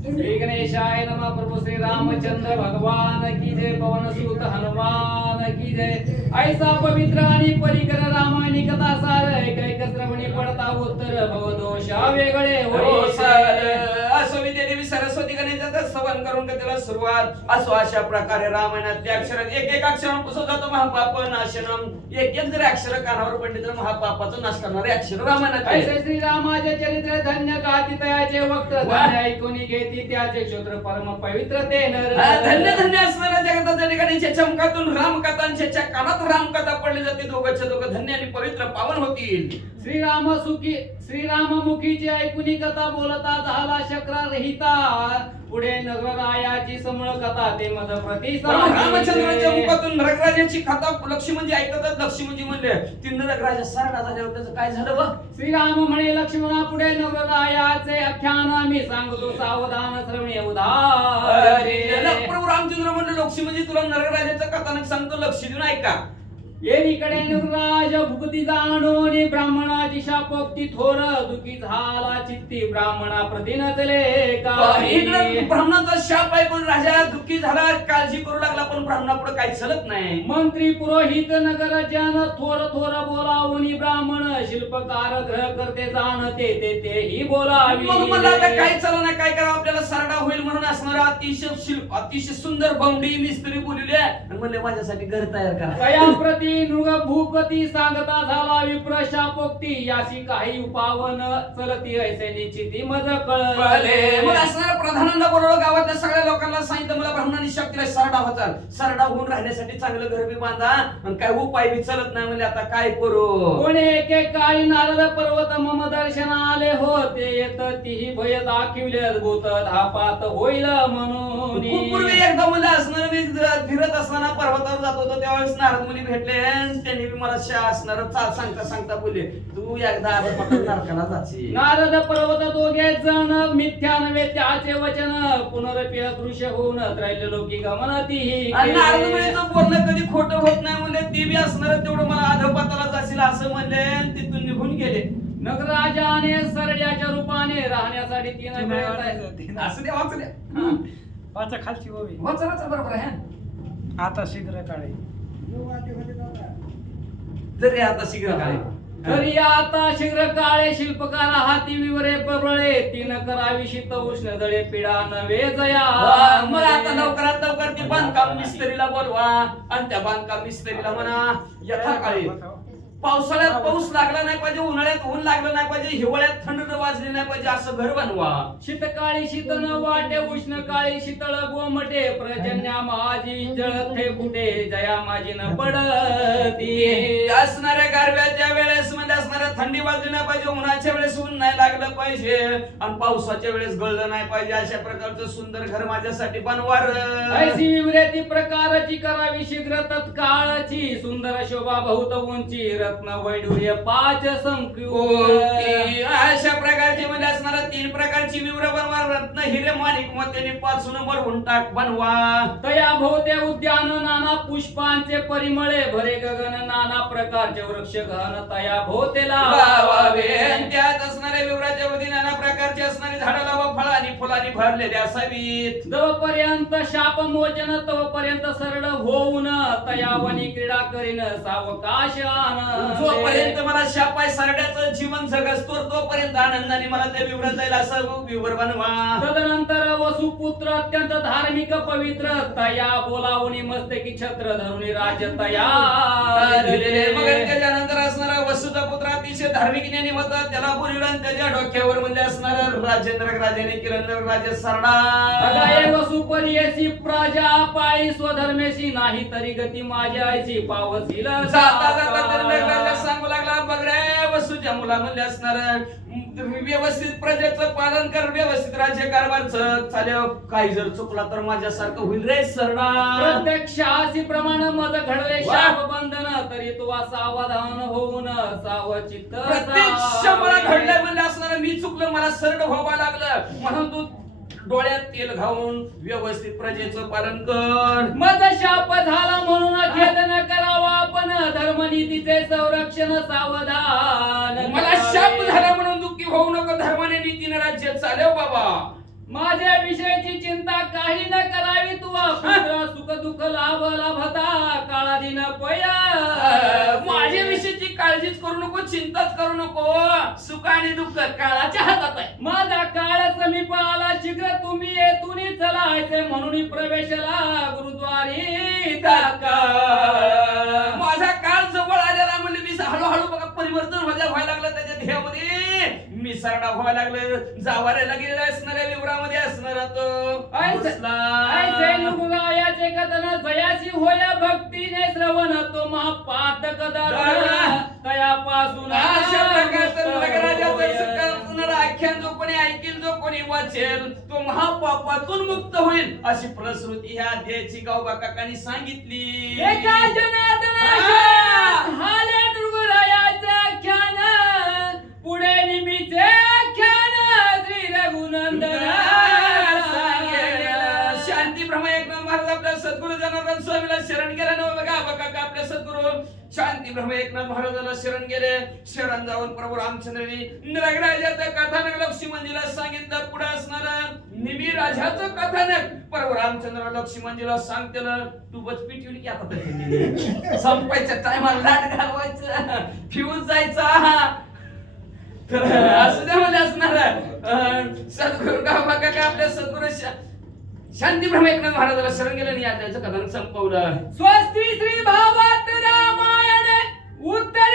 श्री गणेशाय नम प्रभु श्री रामचंद्र भगवान की जय पवन सुत हनुमान की जय। ऐसा पवित्र आणि परिकर रामायणी कथा सार ऐक श्रवणी पडता उत्तर भवदोषा वेगळे होय। विद्यादेवी सरस्वती गणेशाचं स्तवन करून त्याला सुरुवात. असो अशा प्रकारे रामायणातल्या अक्षरात एक एक अक्षर पुसत जातो महापाप नाशनम. एक एक जरी अक्षर कानावर पडले तर महापापाचं नाश करणारे अक्षर रामायणात श्रीरामाचे चरित्र धन्य गाती तयाचे वक्त. ऐकून घेती त्याचे क्षोत्र परम पवित्र ते धन्य धन्य असणाऱ्या जगताच्या ठिकाणी चमकातून रामकथांच्या कानात रामकथा पडली जाते. दोघंच्या दोघं धन्य आणि पवित्र पावन होतील. श्रीराम सुखी श्रीराममुखीची ऐकुनी कथा बोलता झाला शक्रा रहिता पुढे नगररायाची समळ कथा ते पण रामचंद्राच्या मुखातून नरकराजाची कथा लक्ष्मी म्हणजे ऐकतात लक्ष्मी म्हणजे म्हणले ती नरकराजा सरडा झाल्यावर त्याचं काय झालं बघ श्रीराम म्हणे लक्ष्मणा पुढे नगररायाचे आख्यान मी सांगतो सावधान श्रवणी अरे उदार प्रभू रामचंद्र म्हणलं लक्ष्मी म्हणजे तुला नरकराजाचं कथानक सांगतो लक्ष देऊन ऐका. येणीकडे नगराज भुगती जाणून ब्राह्मणाची शापोक्ती थोर दुखी झाला चित्ती ब्राह्मणा प्रति नचले इकडं ब्राह्मणाचा शाप ऐकून राजा दुःखी झाला काळजी करू लागला पण ब्राह्मणापुढे काही चलत नाही. मंत्री पुरोहित नगर जन थोर थोर बोलावून ब्राह्मण शिल्पकार ग्रह करते जाणते ते तेही बोलावी. मग मला आता काय चाललं नाही काय करा आपल्याला सरडा होईल म्हणून असणारा अतिशय शिल्प अतिशय सुंदर बंगडी मिस्त्री बोलली आहे. आणि म्हणले माझ्यासाठी घर तयार करा. नृग भूपती सांगता झाला विप्र शापोक्ती. याशी काही उपावन चलती ऐसे निश्चिती मज भले. मग कळ असणाऱ्या प्रधानांना बोलवलं गावातल्या सगळ्या लोकांना सांगितलं मला ब्राह्मणांनी शक्तीला सरडा होता सरडा होऊन राहण्यासाठी चांगलं घर बी बांधा. आणि काय उपाय बी चलत नाही म्हणजे आता काय करू? कोणी एक एक काळी नारद पर्वत मम दर्शन आले होते. येत तीही भय दाखविले अद्भुत धापात होईल म्हणून खूप पूर्वी एकदा मुलं असणार मी फिरत असताना पर्वतावर जात होतो त्यावेळेस नारद मुनी भेटले आणि त्यांनी बी मला शा असणार चाल सांगता सांगता बोलले तू एकदा पटकन नरकाला जाशील नारद पर्वत दोघे जण मिथ्या नव्हे त्याचे वचन पुनरपी दृश्य होऊन त्रैल्य लोकी गमन तीही आणि नारद. मुनीचं बोलणं कधी खोटं होत नाही म्हणले ती बी असणार तेवढं मला अधपाताला जाशील असं म्हणले आणि तिथून निघून गेले सरड्याच्या रूपाने राहण्यासाठी तीन तीन. असं द्या वाचू द्या हा. वाचा खालची ओवी. वाचा वाचा बरोबर आहे हा. आता शीघ्र काळे तरी आता शीघ्र काय तरी आता शीघ्र काळे शिल्पकार हाती विवरे प्रबळे तीन करावी शीत उष्ण जळे पिडा नवे जया. मग आता लवकरात लवकर ते बांधकाम मिस्त्रीला बोलवा. आणि त्या बांधकाम मिस्त्रीला म्हणा यथा काळी. पावसाळ्यात पाऊस लागला नाही पाहिजे उन्हाळ्यात ऊन लागलं नाही पाहिजे हिवाळ्यात थंड वाजली नाही पाहिजे असं घर बनवा. शीतकाळी शीतन वाटे उष्ण काळी शीतळ गोमटे प्रजन्या माझी जळथे कुठे जया माझी न पडती. असणाऱ्या गारव्याच्या वेळेस म्हणजे असणाऱ्या थंडी वाजली नाही पाहिजे उन्हाच्या वेळेस ऊन नाही लागलं पाहिजे आणि पावसाच्या वेळेस गळलं नाही पाहिजे अशा प्रकारचं सुंदर घर माझ्यासाठी बनवार ऐशी विवरेती प्रकारची करावी शीघ्र तत्काळची सुंदर शोभा बहुत उंची रत्न वैडूर्य पाच अशा प्रकारची म्हणजे असणाऱ्या तीन प्रकारची विवर बनवा रत्न हिरे माणिक मोत्याने पाच नंबर हुंटाक बनवा. तया भोवते उद्यान नाना पुष्पांचे परिमळे भरे गगन नाना प्रकारचे वृक्ष घन तया भोवते भरलेली असावीत जवपर्यंत शाप मोचन तवपर्यंत सरळ होऊन तयावनी क्रीडा करीन सावकाश. जोपर्यंत मला शापाय सरड्याचं जीवन जगस तो तोपर्यंत आनंदाने मला त्या विवरात जाईल असं विवर बनवा तदनंतर वसुपुत्र अत्यंत धार्मिक पवित्र तया बोलावणी मस्तकी छत्र धरून राज्य तया धार्मिक ज्ञानी होता त्याला बोलवलं त्याच्या डोक्यावर म्हणजे असणार राजेंद्र राजाने किरण राजे सरडा अगाये वसु पर्यसी प्रजा पाळी स्वधर्मेशी नाही तरी गती माझ्या आईची पावसील जाता जाता तर राजा सांगू लागला बघ रे वसूच्या मुला म्हणजे असणार व्यवस्थित प्रजेचं पालन कर व्यवस्थित राज्य कारभारचं चालेल. काही जर चुकला तर माझ्यासारखं होईल रे सरडा प्रत्यक्षासी प्रमाण मज घडले वा. शाप बंधन तरी तू सावधान होऊन सावचित्त प्रत्यक्ष मला घडलंय म्हणजे असणार मी चुकलं मला सरड व्हावं लागलं. म्हणून तू डोळ्यात तेल घालून व्यवस्थित प्रजेचं पालन कर. मज शाप झाला म्हणून खेद न करावा आपण. धर्मनीतीचे संरक्षण सावधान मला शाप झाला म्हणून होऊ नको धर्माने नीतीने राज्य चालव बाबा. माझ्या विषयाची चिंता काही न करावी तू सुख दुःख लाभ लाभता काळाधीन पया. माझ्या विषयाची काळजीच करू नको चिंताच करू नको. सुख आणि दुःख काळाच्या हातात आहे. माझा काळ समीप आला शीघ्र तुम्ही येथून चलायचे म्हणून प्रवेशला गुरुद्वारी माझा मी सरडा व्हायला लागलं जावाऱ्याला गेलेला असणाऱ्या विवरामध्ये असणार तो नुगुगायाचे कथन जयाची होया भक्तीने श्रवण तो महापातक तयापासून अशा प्रकारचं आख्यान जो कोणी ऐकेल जो कोणी वाचेल तो महापापातून मुक्त होईल अशी फलश्रुती ह्या अध्यायाची गावबा काकांनी सांगितली शांती ब्रह्म एकनाथ महाराजाला शरण गेले. शरण जाऊन प्रभू रामचंद्रांनी नरगराजाचं कथानक लक्ष्मणजीला सांगितलं. पुढे असणार निमी राजाचं कथानक. प्रभू रामचंद्र लक्ष्मणजीला ना तू बचपी ठेवली की आता तरी संपायच्या टायमाला लाट घालवायचं फिवून जायचा. तर असं द्या म्हणजे असणार. सद्गुरु गावा का आपल्या सद्गुरु शांती ब्रह्म एकनाथ महाराजाला शरण गेलं आणि या त्याचं कथानक संपवलं. स्वस्ती श्री भावात रामा. ಉತ್ತರ